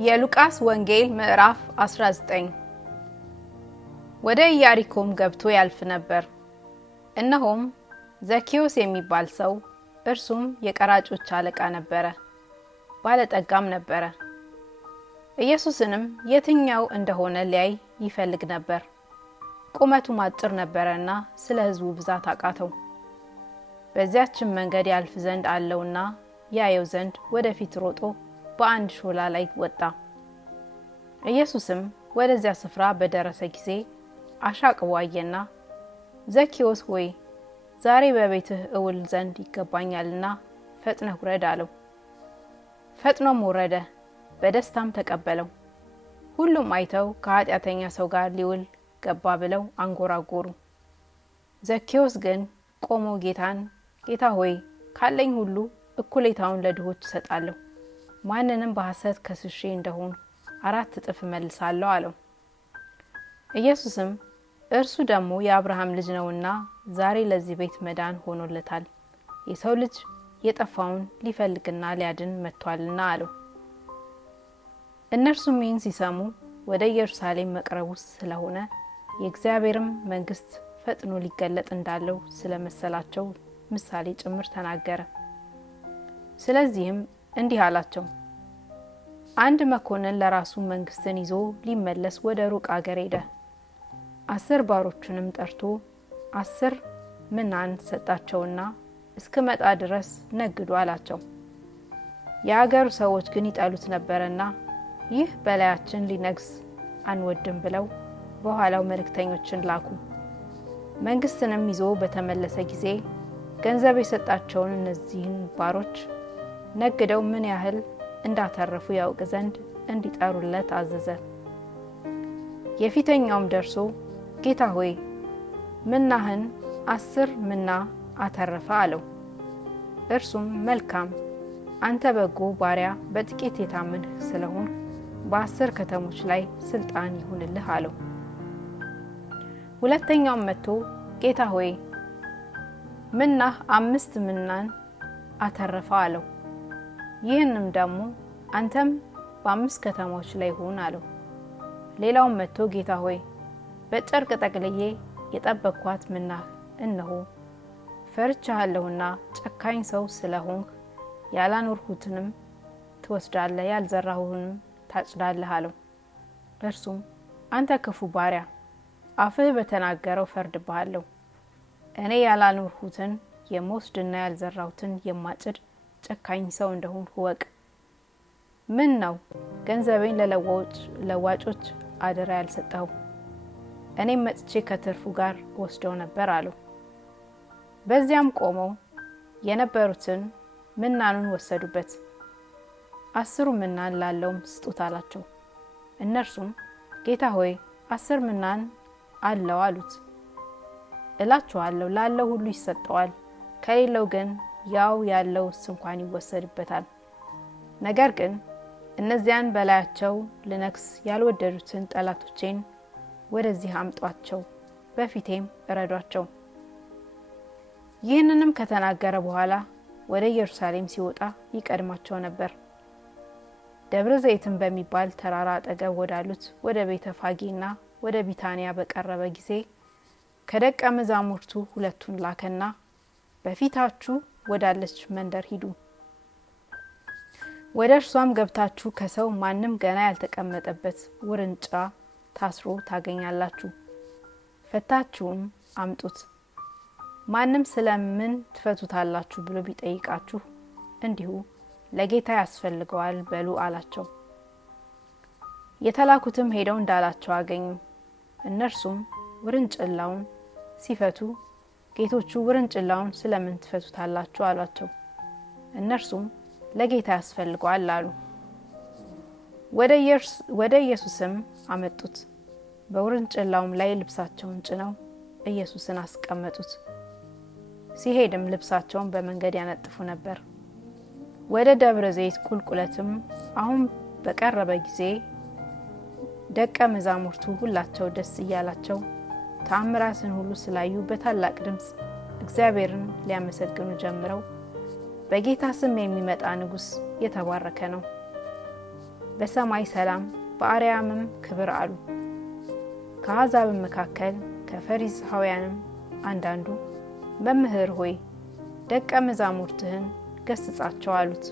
የሉቃስ ወንጌል ምዕራፍ 19 ወደ ኢያሪኮም ገብቶ ያልፍ ነበር። እነሆም ዘኬዎስ የሚባል ሰው እርሱም የቀራጮች አለቃ ነበረ፣ ባለጠጋም ነበረ። ኢየሱስንም የትኛው እንደሆነ ሊያይ ይፈልግ ነበር። ቁመቱም አጭር ነበረና ስለ ሕዝቡ ብዛት አቃተው። በዚያችም መንገድ ያልፍ ዘንድ አለውና ያየው ዘንድ ወደፊት ሮጦ በአንድ ሾላ ላይ ወጣ። ኢየሱስም ወደዚያ ስፍራ በደረሰ ጊዜ አሻቅቦ አየና፣ ዘኬዎስ ሆይ ዛሬ በቤትህ እውል ዘንድ ይገባኛልና ፈጥነህ ውረድ አለው። ፈጥኖም ወረደ፣ በደስታም ተቀበለው። ሁሉም አይተው ከኃጢአተኛ ሰው ጋር ሊውል ገባ ብለው አንጎራጎሩ። ዘኬዎስ ግን ቆሞ ጌታ ሆይ ካለኝ ሁሉ እኩሌታውን ለድሆች እሰጣለሁ፣ ማንንም በሐሰት ከስሼ እንደሆን 4 እጥፍ እመልሳለሁ አለው። ኢየሱስም እርሱ ደግሞ የአብርሃም ልጅ ነውና ዛሬ ለዚህ ቤት መዳን ሆኖለታል፣ የሰው ልጅ የጠፋውን ሊፈልግና ሊያድን መጥቷልና አለው። እነርሱም ይህን ሲሰሙ ወደ ኢየሩሳሌም መቅረቡ ስለሆነ የእግዚአብሔርም መንግስት ፈጥኖ ሊገለጥ እንዳለው ስለመሰላቸው ምሳሌ ጭምር ተናገረ። ስለዚህም እንዲህ አላቸው፣ አንድ መኮንን ለራሱ መንግስትን ይዞ ሊመለስ ወደ ሩቅ አገር ሄደ። 10 ባሮቹንም ጠርቶ 10 ምናን ሰጣቸውና እስክመጣ ድረስ ነግዱ አላቸው። የአገሩ ሰዎች ግን ይጠሉት ነበርና ይህ በላያችን ሊነግስ አንወድም ብለው በኋላው መልእክተኞችን ላኩ። መንግስትንም ይዞ በተመለሰ ጊዜ ገንዘብ የሰጣቸውን እነዚህን ባሮች ነግደው ምን ያህል እንዳተረፉ ያውቅ ዘንድ እንዲጠሩለት አዘዘ። የፊተኛውም ደርሶ ጌታ ሆይ ምናህን 10 ምና አተረፈ አለው። እርሱም መልካም፣ አንተ በጎ ባሪያ፣ በጥቂት የታመንህ ስለሆን በ10 ከተሞች ላይ ስልጣን ይሁንልህ አለው። ሁለተኛውም መጥቶ ጌታ ሆይ ምናህ 5 ምናን አተረፈ አለው። ይህንም ደግሞ አንተም በ5 ከተሞች ላይ ሁን አለው። ሌላውም መጥቶ ጌታ ሆይ በጨርቅ ጠቅልዬ የጠበቅኳት ምናህ እነሆ፣ ፈርቻለሁና ጨካኝ ሰው ስለሆንክ ያላኖርሁትንም ትወስዳለህ፣ ያልዘራሁንም ታጭዳለህ አለው። እርሱም አንተ ክፉ ባሪያ፣ አፍህ በተናገረው ፈርድብሃለሁ። እኔ ያላኖርሁትን የምወስድና ያልዘራሁትን የማጭድ ጨካኝ ሰው እንደሆንኩ እወቅ። ምን ነው ገንዘቤን ለለዋጮች አደራ ያልሰጠው? እኔም መጥቼ ከትርፉ ጋር ወስደው ነበር አለው። በዚያም ቆመው የነበሩትን ምናኑን ወሰዱበት። 10 ምናን ላለውም ስጡት አላቸው። እነርሱም ጌታ ሆይ 10 ምናን አለው አሉት። እላችኋለሁ ላለው ሁሉ ይሰጠዋል፣ ከሌለው ግን ያው ያለው እንኳን ይወሰድበታል። ነገር ግን እነዚያን በላያቸው ልነግስ ያልወደዱትን ጠላቶቼን ወደዚህ አምጧቸው፣ በፊቴም እረዷቸው። ይህንንም ከተናገረ በኋላ ወደ ኢየሩሳሌም ሲወጣ ይቀድማቸው ነበር። ደብረ ዘይትም በሚባል ተራራ አጠገብ ወዳሉት ወደ ቤተ ፋጌና ወደ ቢታንያ በቀረበ ጊዜ ከደቀ መዛሙርቱ 2ቱን ላከና በፊታችሁ ወዳለች መንደር ሂዱ፣ ወደ እርሷም ገብታችሁ ከሰው ማንም ገና ያልተቀመጠበት ውርንጫ ታስሮ ታገኛላችሁ፣ ፈታችሁም አምጡት። ማንም ስለምን ትፈቱታላችሁ ብሎ ቢጠይቃችሁ እንዲሁ ለጌታ ያስፈልገዋል በሉ አላቸው። የተላኩትም ሄደው እንዳላቸው አገኙ። እነርሱም ውርንጭላውን ሲፈቱ ጌቶቹ ውርንጭላውን ስለምን ትፈቱታላችሁ አሏቸው። እነርሱም ለጌታ ያስፈልገዋል አሉ። ወደ ኢየሱስም አመጡት። በውርንጭላውም ላይ ልብሳቸውን ጭነው ኢየሱስን አስቀመጡት። ሲሄድም ልብሳቸውን በመንገድ ያነጥፉ ነበር። ወደ ደብረ ዘይት ቁልቁለትም አሁን በቀረበ ጊዜ ደቀ መዛሙርቱ ሁላቸው ደስ እያላቸው ተአምራትን ሁሉ ስላዩ በታላቅ ድምፅ እግዚአብሔርን ሊያመሰግኑ ጀምረው በጌታ ስም የሚመጣ ንጉስ የተባረከ ነው፣ በሰማይ ሰላም በአርያምም ክብር አሉ። ከአሕዛብም መካከል ከፈሪሳውያንም አንዳንዱ መምህር ሆይ ደቀ መዛሙርትህን ገስጻቸው አሉት።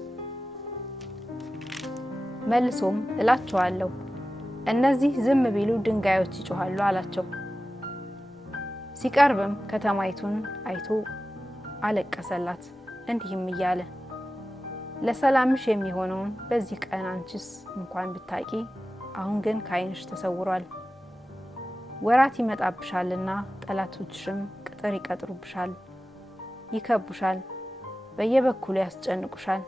መልሶም እላቸዋለሁ እነዚህ ዝም ቢሉ ድንጋዮች ይጮኻሉ አላቸው። ሲቀርብም ከተማይቱን አይቶ አለቀሰላት፣ እንዲህም እያለ ለሰላምሽ የሚሆነውን በዚህ ቀን አንቺስ እንኳን ብታቂ፣ አሁን ግን ከዓይንሽ ተሰውሯል። ወራት ይመጣብሻልና ጠላቶችሽም ቅጥር ይቀጥሩብሻል፣ ይከቡሻል፣ በየበኩሉ ያስጨንቁሻል።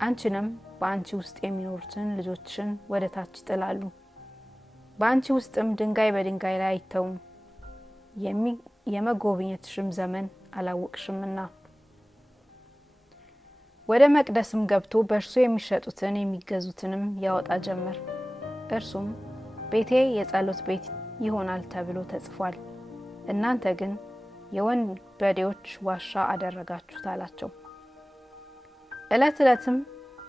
አንቺንም በአንቺ ውስጥ የሚኖሩትን ልጆችሽን ወደ ታች ይጥላሉ። በአንቺ ውስጥም ድንጋይ በድንጋይ ላይ አይተውም፣ የመጎብኘትሽም ዘመን አላወቅሽምና። ወደ መቅደስም ገብቶ በእርሱ የሚሸጡትን የሚገዙትንም ያወጣ ጀመር። እርሱም ቤቴ የጸሎት ቤት ይሆናል ተብሎ ተጽፏል፣ እናንተ ግን የወንበዴዎች ዋሻ አደረጋችሁት አላቸው። ዕለት ዕለትም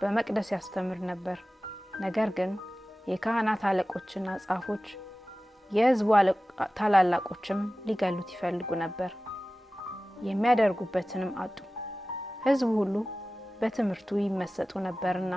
በመቅደስ ያስተምር ነበር። ነገር ግን የካህናት አለቆችና ጻፎች የሕዝቡ ታላላቆችም ሊገሉት ይፈልጉ ነበር፣ የሚያደርጉበትንም አጡ። ሕዝቡ ሁሉ በትምህርቱ ይመሰጡ ነበርና።